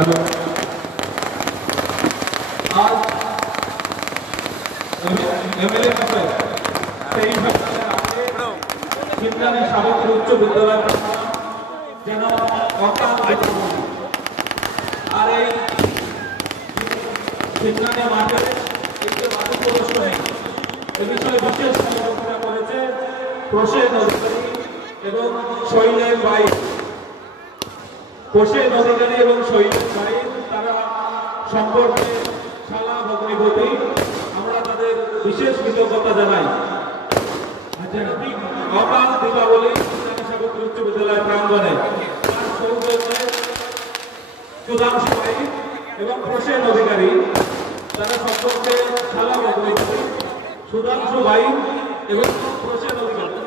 आज एमएलए शिवनानी सावित्री उच्च विद्यालय যেন অকাল আর এই শিবনানি মাঠে এই যে বাকি প্রদর্শনী এই বিষয়ে বিশেষ আলোচনা করেছে প্রসেন অধিকারী এবং শৈলেন ভাই। প্রসেন অধিকারী এবং শৈলেন ভাই তারা সম্পর্কে শালা ভগ্নিপতি, আমরা তাদের বিশেষ কৃতজ্ঞতা জানাই। অকাল দীপাবলি সাবিত্রী উচ্চ বিদ্যালয় প্রাঙ্গণে সুধাংশু ভাই এবং প্রসেন অধিকারী তারা সম্পর্কে শালা ভগ্নিপতি সুধাংশু ভাই এবং প্রসেন অধিকারী